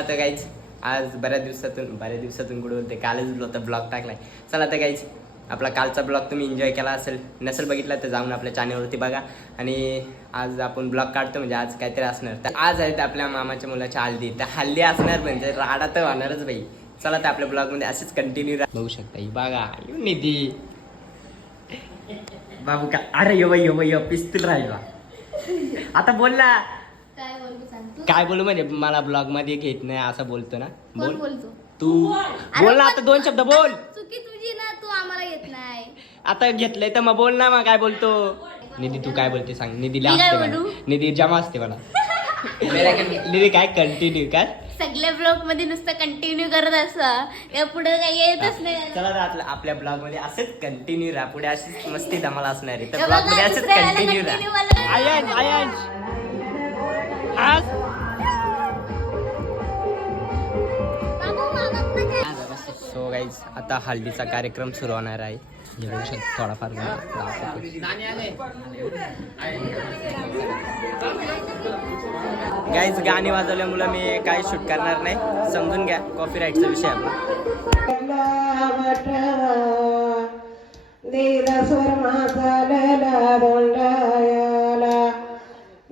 चला तर गाईच आज बऱ्याच दिवसातून बऱ्याच दिवसातून कुठे होते कालच होता ब्लॉग टाकलाय. चला तर गायच आपला कालचा ब्लॉग तुम्ही एन्जॉय केला असेल नसेल बघितला तर जाऊन आपल्या चॅनलवरती बघा. आणि आज आपण ब्लॉग काढतो म्हणजे आज काहीतरी असणार. तर आज आहेत आपल्या मामाच्या मुलाच्या हल्दी तर हल्दी असणार म्हणजे राडा तर होणारच बाई. चला तर आपल्या ब्लॉगमध्ये असेच कंटिन्यू बघू शकता. ही बघा निधी. बाबू का अरे यो बाई यो बाई यो पिस्तूल राहिला. आता बोल ना. काय बोलू म्हणजे मला ब्लॉगमध्ये घेत नाही असं बोलतो ना. बोल. बोलतो? तू. बोल. ना आता दोन शब्द बोल. चुकी तुझी ना तू आम्हाला घेत नाही. आता घेतलंय तर मग बोल ना मग काय बोलतो. निधी तू काय बोलते सांग. निधीला मी काय असते बोलू? मला. निधी जमा असते मला निधी काय? कंटिन्यू काय? सगळ्या ब्लॉगमध्ये नुसतं कंटिन्यू करत असा. या पुढे काही येतच नाही. चला तर आपल्या आपल्या ब्लॉगमध्ये असेच कंटिन्यू राहा. पुढे अशीच मस्ती धमाल असणार आहे. तर ब्लॉगमध्ये असेच कंटिन्यू राहा. आयन आयन. आज. सो गाईज आता हल्दीचा कार्यक्रम सुरू होणार आहे हे थोडाफार. गाईज गाणी वाजवल्यामुळे मी काही शूट करणार नाही समजून घ्या विषय आपला स्वर माताला दोंडायाला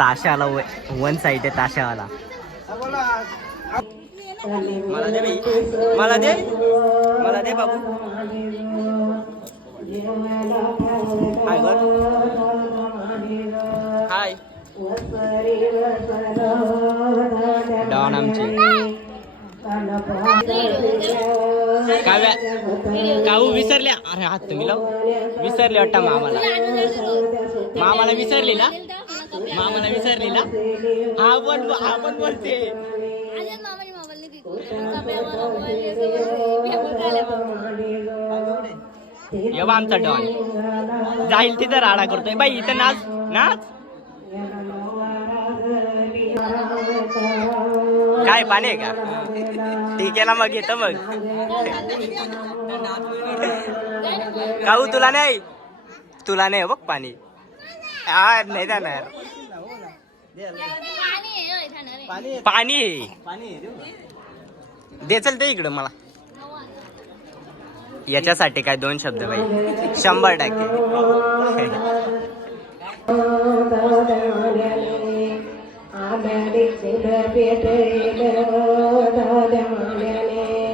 ताशाला वन साईड आहे ताशावाला. मला दे मला दे. मला दे बाबू. हाय बर हाय. डॉन आमची. काव्या काऊ विसरल्या. अरे हात तुम्ही लाव. विसरले वाटतं मामाला. मामाला विसरली ना? मामाला विसरली ना हा पण हा पण बोलते हे. येवा आमचा डॉन. जाईल तिथं राडा करतोय. बाई इथं नाच. नाच. काय पाणी आहे का? ठीक आहे ना मग येतं मग. काऊ तुला नाही? तुला नाही बघ पाणी. हा नाही जाणार. पाणी आहे. पाणी आहे. दे चल ते इकडं मला. याच्यासाठी काय दोन शब्द बाई. शंभर टक्के.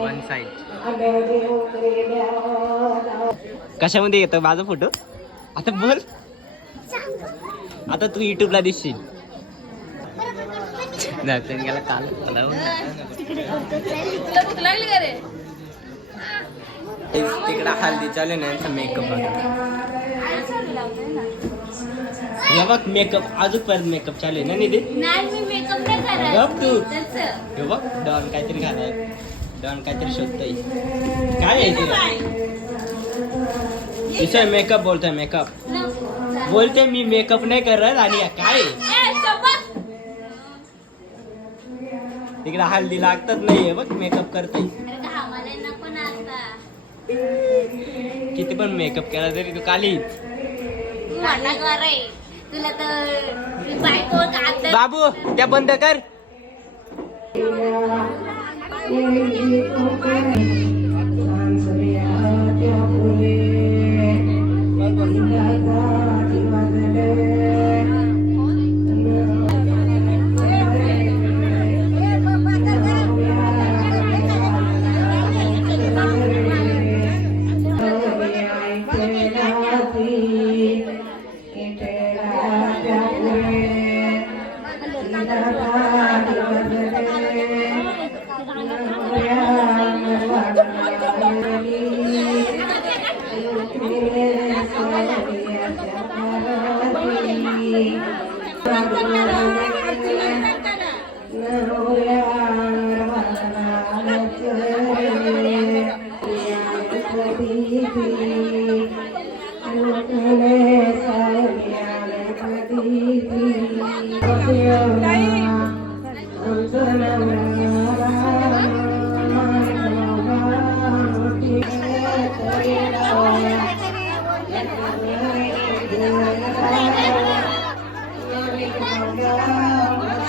वन साईड कशामध्ये येतो? माझा फोटो? आता बोल. आता तू युट्यूबला दिसशील. गेला काल तुला भूक लागली का रे? तिकडं हल्दी चालू ना यांचा मेकअप बघा. हे बघ मेकअप अजून पर्यंत मेकअप चालू आहे ना निधी? नाही मी मेकअप नाही गप तू. हे बघ डॉन काहीतरी घालाय. डॉन काहीतरी शोधतोय. काय आहे ते विषय मेकअप बोलतोय मेकअप. बोलते मी मेकअप नाही करत आणि काय तिकडे हल्दी लागतच नाहीये बघ मेकअप आता. किती पण मेकअप केला तरी तू कालीच तू म्हणला का रे? तुला तर तुझी बायको का बाबू त्या बंद कर রাতে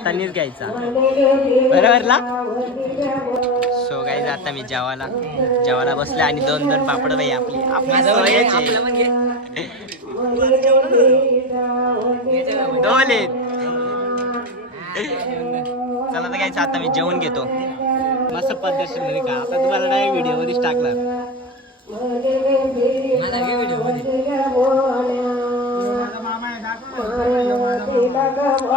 हाताने स्वतःनीच घ्यायचा. बरोबर ना? सो गाईज आता मी जेवायला जेवायला बसले आणि दोन दोन पापड बाई आपली. दोन आहेत. चला तर काय आता मी जेवण घेतो. मस्त पद्धतशीर का आता तुम्हाला नाही व्हिडिओ मध्येच टाकणार.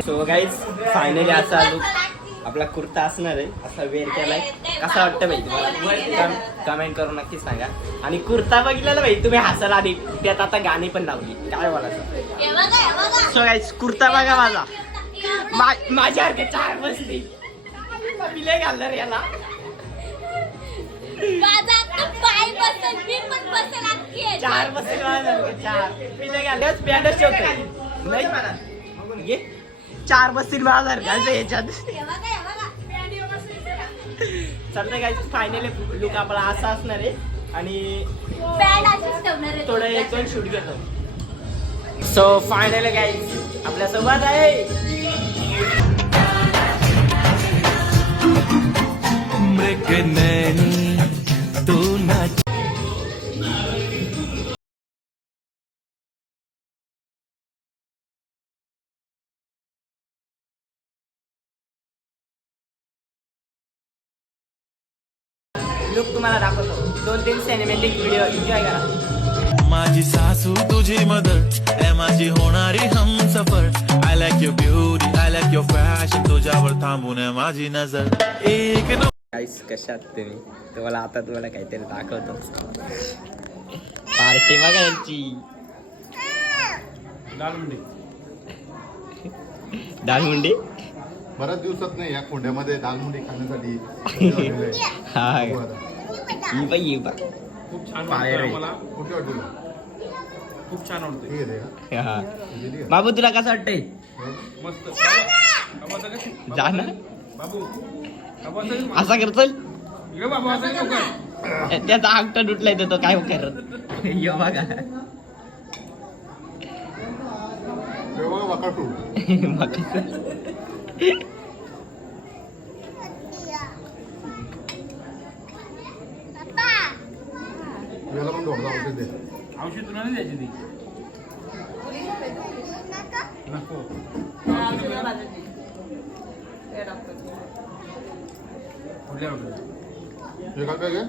सो गाईज फायनली असा लुक आपला कुर्ता असणार आहे असा वेअर केलाय. कसा वाटतं भाई मला कमेंट करून नक्की सांगा. आणि कुर्ता बघितलेला भाई तुम्ही हसायला आधी त्यात आता गाणी पण लावली. काय बोलायचं? सो गाईज कुर्ता बघा माझा. माझ्यासारखे चार बसली. घालणार याला. चार बसतील माझ्यासारखं याच्यात चालतंय काय फायनल लुक आपला असा असणार आहे. आणि थोडं एक दोन शूट घेतो. सो फायनल काय आपल्यासोबत आहे तुम्हाला दाखवतो. दोन तीन सिनेमॅटिक व्हिडिओ एन्जॉय करा. माझी सासू तुझी मदर ए माझी होणारी हम सफर I like your beauty I like your fashion तुझ्यावर थांबून माझी नजर. एक न काहीच कशात तुम्ही? तुम्हाला आता तुम्हाला काहीतरी दाखवतो. पार्टी बघा यांची दालमुंडी? बऱ्याच दिवसात नाही या खोंड्यामध्ये दालमुंडी खाण्यासाठी. हा ही बाई ही बा खूप छान कुठे खूप छान ठीक आहे हा? हा. बाबू तुला कसं वाटतंय? मस्त. बाबू आता काय? जा ना बाबू बाबू आता काय? असा करतोय इकडे बाबू आता काय लवकर? त्याचा डुटलाय तर तो काय करत? यो बघा. हे वाकाटू मग याला पण दोडदा औषध दे औषध तुला नाही द्यायची ती नको कुठल्या औषध हे काय काय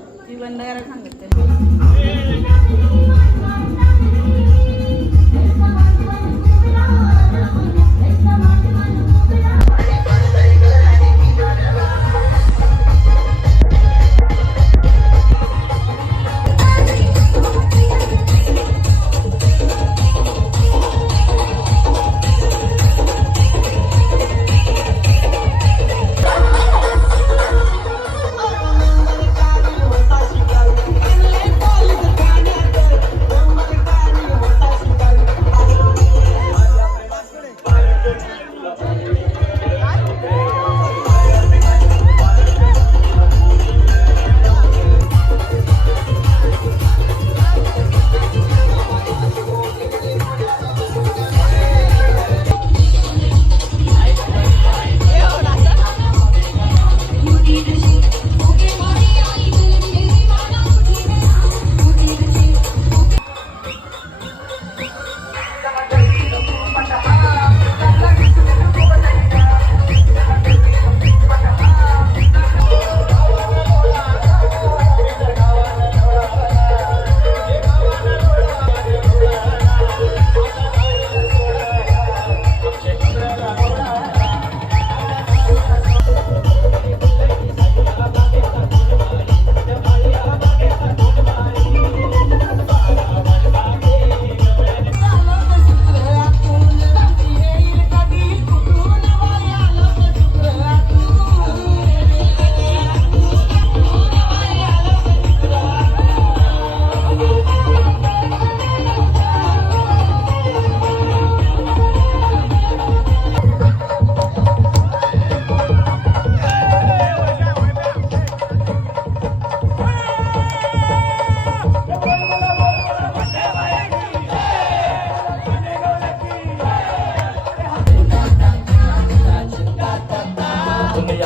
घे?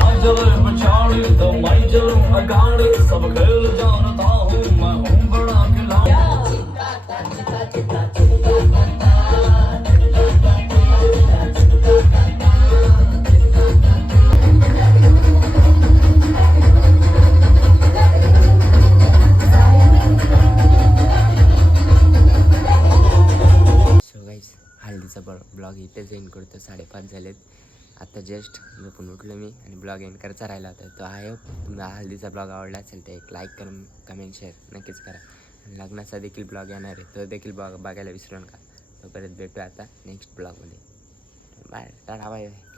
ती बंद करायला हूँ सो गाईस हल्दीचा ब्लॉग इथेच एंड करतो साडेपाच झालेत आता जस्ट झोपून उठलो मी आणि ब्लॉग एंड करायचा राहिला होता. तो आहे हो. तुम्हाला हल्दीचा ब्लॉग आवडला असेल तर एक लाईक करून कमेंट शेअर नक्कीच करा. आणि लग्नाचा देखील ब्लॉग येणार आहे. तो देखील ब्लॉग बघायला विसरू नका परत भेटू आता नेक्स्ट ब्लॉगमध्ये. Bye tata bye bye